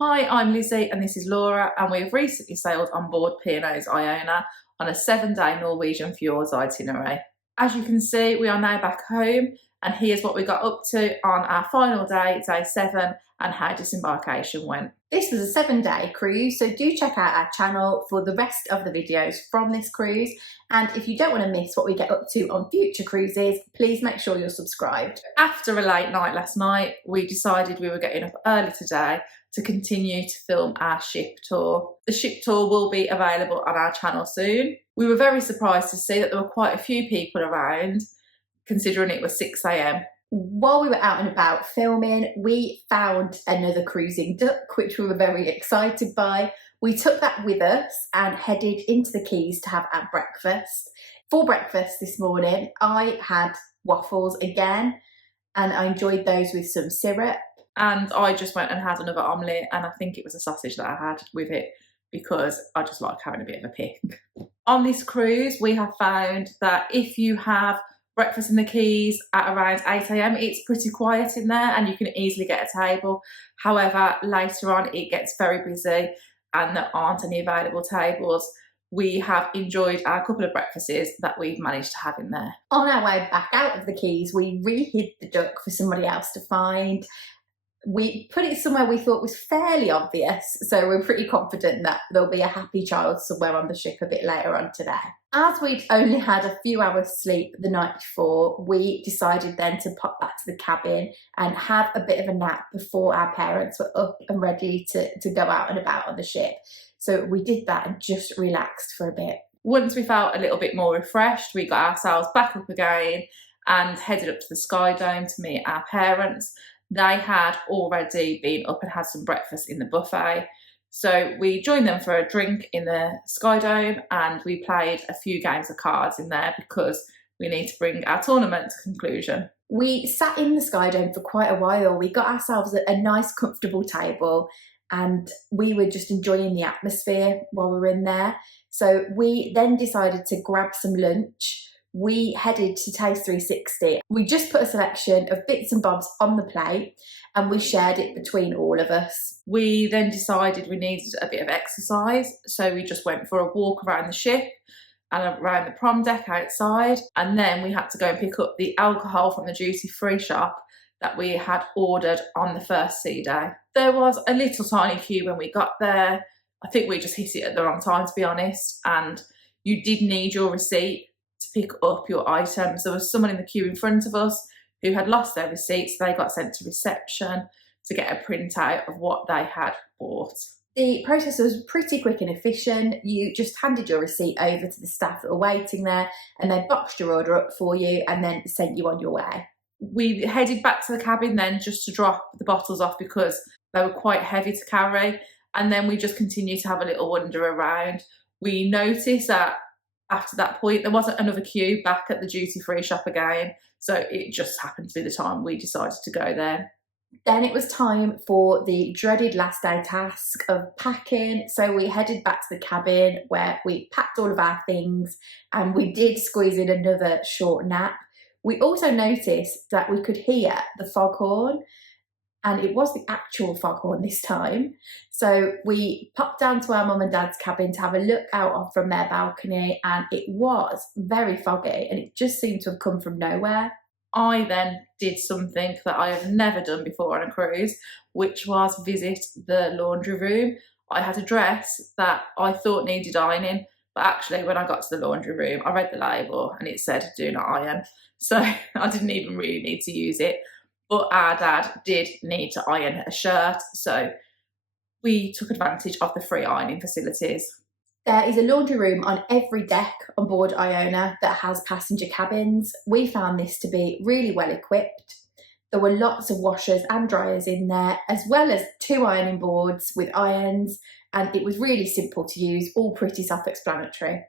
Hi, I'm Lizzie and this is Laura, and we've recently sailed on board P&O's Iona on a 7-day Norwegian Fjords itinerary. As you can see, we are now back home, and here's what we got up to on our final day, day 7, and how disembarkation went. This was a 7-day cruise, so do check out our channel for the rest of the videos from this cruise. And if you don't want to miss what we get up to on future cruises, please make sure you're subscribed. After a late night last night, we decided we were getting up early today to continue to film our ship tour. The ship tour will be available on our channel soon. We were very surprised to see that there were quite a few people around, considering it was 6 AM. While we were out and about filming, we found another cruising duck, which we were very excited by. We took that with us and headed into the quays to have our breakfast. For breakfast this morning, I had waffles again, and I enjoyed those with some syrup. And I just went and had another omelette, and I think it was a sausage that I had with it because I just like having a bit of a pick. On this cruise, we have found that if you have breakfast in the quays at around 8 AM, it's pretty quiet in there and you can easily get a table. However, later on it gets very busy and there aren't any available tables. We have enjoyed our couple of breakfasts that we've managed to have in there. On our way back out of the quays, we re-hid the duck for somebody else to find. We put it somewhere we thought was fairly obvious, so we're pretty confident that there'll be a happy child somewhere on the ship a bit later on today. As we'd only had a few hours sleep the night before, we decided then to pop back to the cabin and have a bit of a nap before our parents were up and ready to go out and about on the ship. So we did that and just relaxed for a bit. Once we felt a little bit more refreshed, we got ourselves back up again and headed up to the Sky Dome to meet our parents. They had already been up and had some breakfast in the buffet. So we joined them for a drink in the Sky Dome and we played a few games of cards in there because we need to bring our tournament to conclusion. We sat in the Sky Dome for quite a while. We got ourselves a nice comfortable table and we were just enjoying the atmosphere while we were in there. So we then decided to grab some lunch. We headed to Taste 360. We just put a selection of bits and bobs on the plate and we shared it between all of us. We then decided we needed a bit of exercise, so we just went for a walk around the ship and around the prom deck outside, and then we had to go and pick up the alcohol from the duty-free shop that we had ordered on the first sea day. There was a little tiny queue when we got there. I think we just hit it at the wrong time, to be honest, and you did need your receipt to pick up your items. There was someone in the queue in front of us who had lost their receipts. They got sent to reception to get a printout of what they had bought. The process was pretty quick and efficient. You just handed your receipt over to the staff that were waiting there and they boxed your order up for you and then sent you on your way. We headed back to the cabin then just to drop the bottles off because they were quite heavy to carry, and then we just continued to have a little wander around. We noticed that after that point there wasn't another queue back at the duty-free shop again, so it just happened to be the time we decided to go there. Then it was time for the dreaded last day task of packing. So we headed back to the cabin where we packed all of our things and we did squeeze in another short nap. We also noticed that we could hear the foghorn, and it was the actual foghorn this time. So we popped down to our mum and dad's cabin to have a look out from their balcony, and it was very foggy and it just seemed to have come from nowhere. I then did something that I have never done before on a cruise, which was visit the laundry room. I had a dress that I thought needed ironing, but actually when I got to the laundry room, I read the label and it said do not iron. So I didn't even really need to use it. But our dad did need to iron a shirt, so we took advantage of the free ironing facilities. There is a laundry room on every deck on board Iona that has passenger cabins. We found this to be really well equipped. There were lots of washers and dryers in there, as well as 2 ironing boards with irons, and it was really simple to use, all pretty self-explanatory.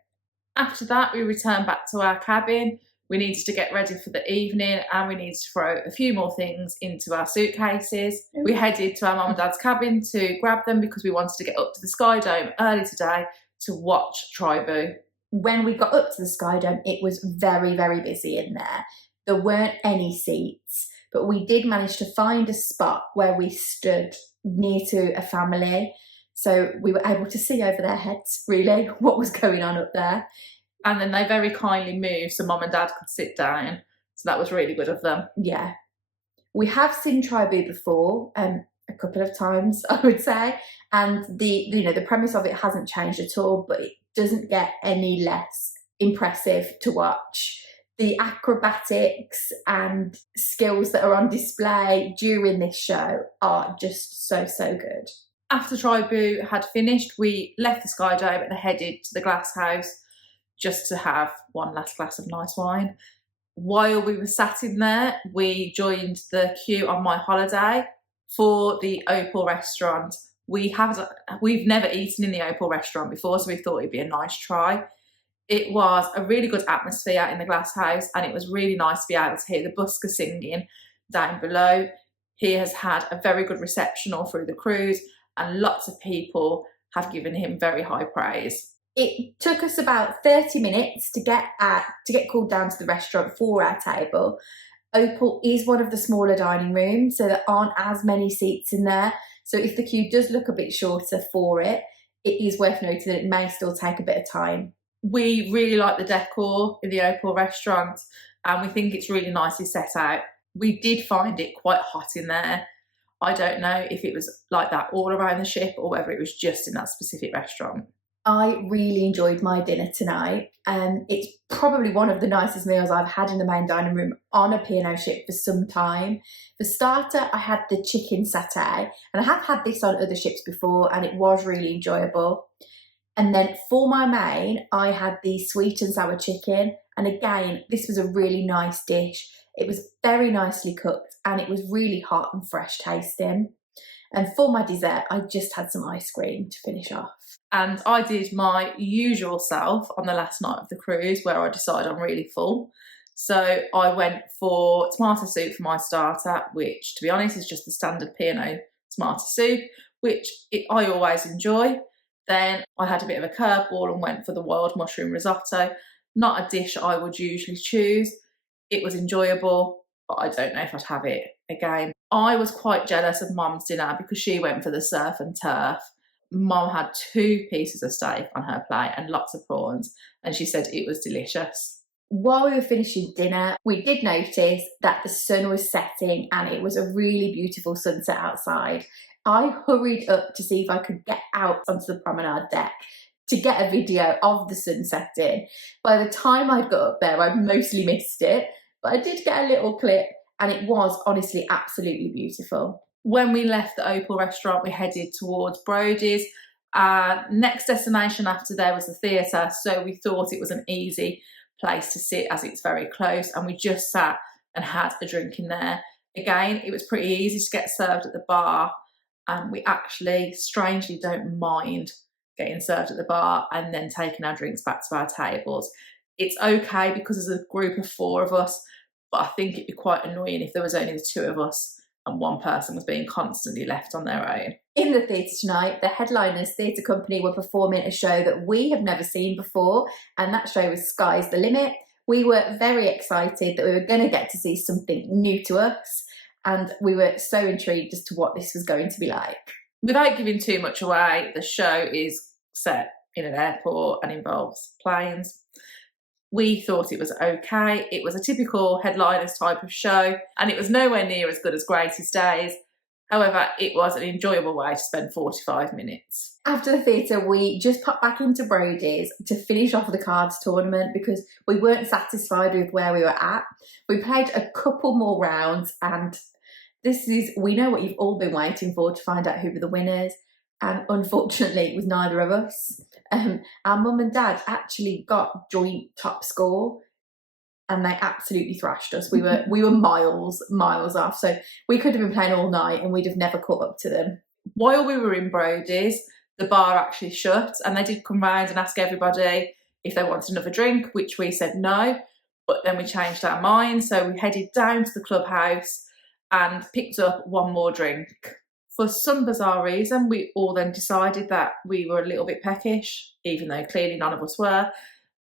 After that, we returned back to our cabin. We needed to get ready for the evening and we needed to throw a few more things into our suitcases. We headed to our mum and dad's cabin to grab them because we wanted to get up to the Sky Dome early today to watch Tribu. When we got up to the Sky Dome, it was very, very busy in there. There weren't any seats, but we did manage to find a spot where we stood near to a family, so we were able to see over their heads really what was going on up there. And then they very kindly moved so Mum and Dad could sit down. So that was really good of them. Yeah. We have seen Tribu before, a couple of times, I would say, and the premise of it hasn't changed at all, but it doesn't get any less impressive to watch. The acrobatics and skills that are on display during this show are just so good. After Tribu had finished, we left the Skydome and headed to the glass house just to have one last glass of nice wine. While we were sat in there, we joined the queue on my holiday for the Opal restaurant. We've never eaten in the Opal restaurant before, so we thought it'd be a nice try. It was a really good atmosphere in the glass house, and it was really nice to be able to hear the busker singing down below. He has had a very good reception all through the cruise, and lots of people have given him very high praise. It took us about 30 minutes to get called down to the restaurant for our table. Opal is one of the smaller dining rooms, so there aren't as many seats in there. So if the queue does look a bit shorter for it, it is worth noting that it may still take a bit of time. We really like the decor in the Opal restaurant, and we think it's really nicely set out. We did find it quite hot in there. I don't know if it was like that all around the ship or whether it was just in that specific restaurant. I really enjoyed my dinner tonight. It's probably one of the nicest meals I've had in the main dining room on a P&O ship for some time. For starter, I had the chicken satay, and I have had this on other ships before, and it was really enjoyable. And then for my main, I had the sweet and sour chicken, and again, this was a really nice dish. It was very nicely cooked, and it was really hot and fresh tasting. And for my dessert, I just had some ice cream to finish off. And I did my usual self on the last night of the cruise, where I decided I'm really full. So I went for tomato soup for my starter, which, to be honest, is just the standard P&O tomato soup, which I always enjoy. Then I had a bit of a curveball and went for the wild mushroom risotto. Not a dish I would usually choose. It was enjoyable, but I don't know if I'd have it again. I was quite jealous of Mum's dinner because she went for the surf and turf. Mum had 2 pieces of steak on her plate and lots of prawns, and she said it was delicious. While we were finishing dinner, we did notice that the sun was setting and it was a really beautiful sunset outside. I hurried up to see if I could get out onto the promenade deck to get a video of the sun setting. By the time I got up there, I mostly missed it, but I did get a little clip, and it was honestly absolutely beautiful. When we left the Opal restaurant, we headed towards Brody's. Next destination after there was the theatre, so we thought it was an easy place to sit as it's very close, and we just sat and had a drink in there. Again, it was pretty easy to get served at the bar, and we actually strangely don't mind getting served at the bar and then taking our drinks back to our tables. It's okay because there's a group of 4 of us, but I think it'd be quite annoying if there was only the 2 of us and one person was being constantly left on their own. In the theatre tonight, the Headliners Theatre Company were performing a show that we have never seen before, and that show was Sky's the Limit. We were very excited that we were going to get to see something new to us, and we were so intrigued as to what this was going to be like. Without giving too much away, the show is set in an airport and involves planes. We thought it was okay. It was a typical Headliners type of show, and it was nowhere near as good as Greatest Days. However, it was an enjoyable way to spend 45 minutes. After the theatre, we just popped back into Brody's to finish off the cards tournament because we weren't satisfied with where we were at. We played a couple more rounds, and we know what you've all been waiting for, to find out who were the winners. And unfortunately, it was neither of us. Our mum and dad actually got joint top score, and they absolutely thrashed us. We were miles off, so we could have been playing all night and we'd have never caught up to them. While we were in Brody's, the bar actually shut, and they did come round and ask everybody if they wanted another drink, which we said no, but then we changed our minds, so we headed down to the clubhouse and picked up one more drink. For some bizarre reason, we all then decided that we were a little bit peckish, even though clearly none of us were,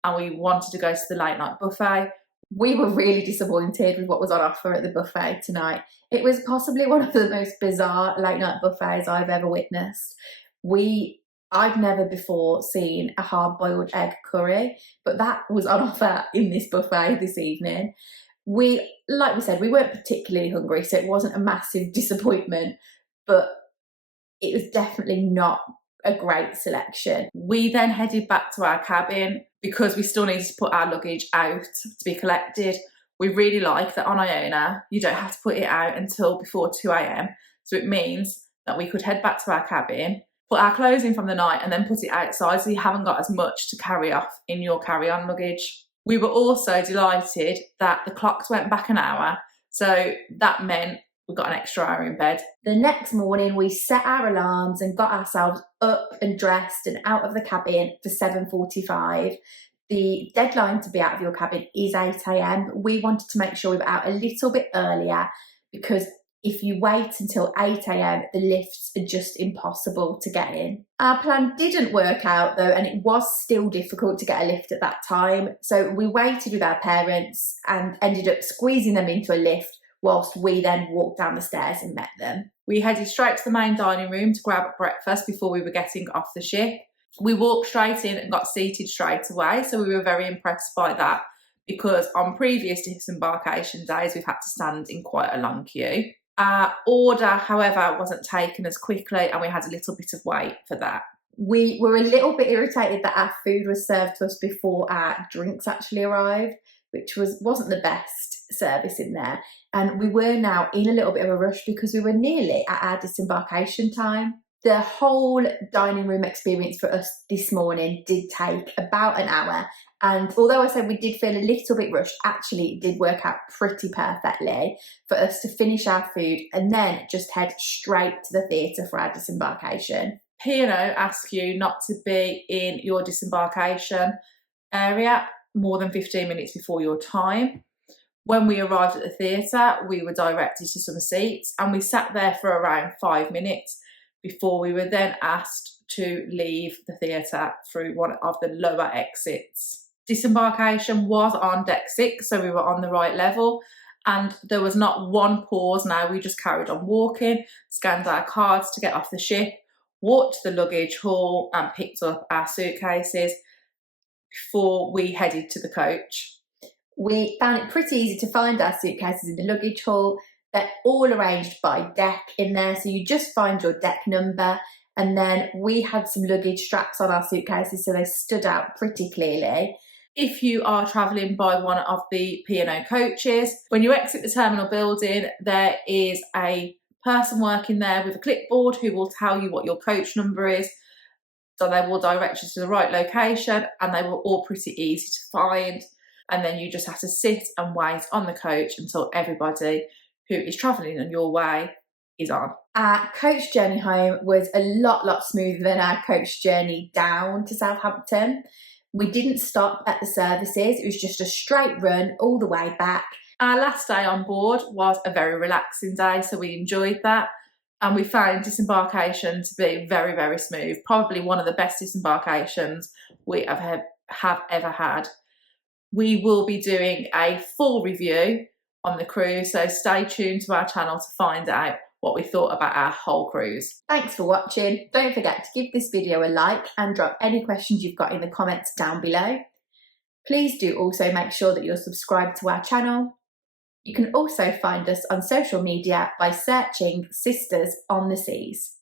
and we wanted to go to the late night buffet, We were really disappointed with what was on offer at the buffet tonight. It was possibly one of the most bizarre late night buffets I've ever witnessed. I've never before seen a hard-boiled egg curry, but that was on offer in this buffet this evening. Like we said, we weren't particularly hungry, so it wasn't a massive disappointment, but it was definitely not a great selection. We then headed back to our cabin because we still needed to put our luggage out to be collected. We really like that on Iona, you don't have to put it out until before 2 a.m. So it means that we could head back to our cabin, put our clothes in from the night and then put it outside, so you haven't got as much to carry off in your carry-on luggage. We were also delighted that the clocks went back an hour, so that meant we got an extra hour in bed. The next morning we set our alarms and got ourselves up and dressed and out of the cabin for 7:45. The deadline to be out of your cabin is 8 a.m. We wanted to make sure we were out a little bit earlier, because if you wait until 8 a.m, the lifts are just impossible to get in. Our plan didn't work out though, and it was still difficult to get a lift at that time. So we waited with our parents and ended up squeezing them into a lift, whilst we then walked down the stairs and met them. We headed straight to the main dining room to grab breakfast before we were getting off the ship. We walked straight in and got seated straight away, so we were very impressed by that, because on previous disembarkation days we've had to stand in quite a long queue. Our order, however, wasn't taken as quickly and we had a little bit of wait for that. We were a little bit irritated that our food was served to us before our drinks actually arrived, which wasn't the best service in there. And we were now in a little bit of a rush because we were nearly at our disembarkation time. The whole dining room experience for us this morning did take about an hour. And although I said we did feel a little bit rushed, actually it did work out pretty perfectly for us to finish our food and then just head straight to the theatre for our disembarkation. P&O ask you not to be in your disembarkation area more than 15 minutes before your time. When we arrived at the theatre, we were directed to some seats and we sat there for around 5 minutes before we were then asked to leave the theatre through one of the lower exits. Disembarkation was on deck 6, so we were on the right level, and there was not one pause now. We just carried on walking, scanned our cards to get off the ship, walked to the luggage hall and picked up our suitcases before we headed to the coach. We found it pretty easy to find our suitcases in the luggage hall. They're all arranged by deck in there, so you just find your deck number, and then we had some luggage straps on our suitcases so they stood out pretty clearly. If you are travelling by one of the P&O coaches, when you exit the terminal building, there is a person working there with a clipboard who will tell you what your coach number is. So they will direct you to the right location, and they were all pretty easy to find. And then you just have to sit and wait on the coach until everybody who is travelling on your way is on. Our coach journey home was a lot smoother than our coach journey down to Southampton. We didn't stop at the services, it was just a straight run all the way back. Our last day on board was a very relaxing day, so we enjoyed that. And we found disembarkation to be very smooth. Probably one of the best disembarkations we have ever had. We will be doing a full review on the cruise, so stay tuned to our channel to find out what we thought about our whole cruise. Thanks for watching. Don't forget to give this video a like and drop any questions you've got in the comments down below. Please do also make sure that you're subscribed to our channel. You can also find us on social media by searching Sisters on the Seas.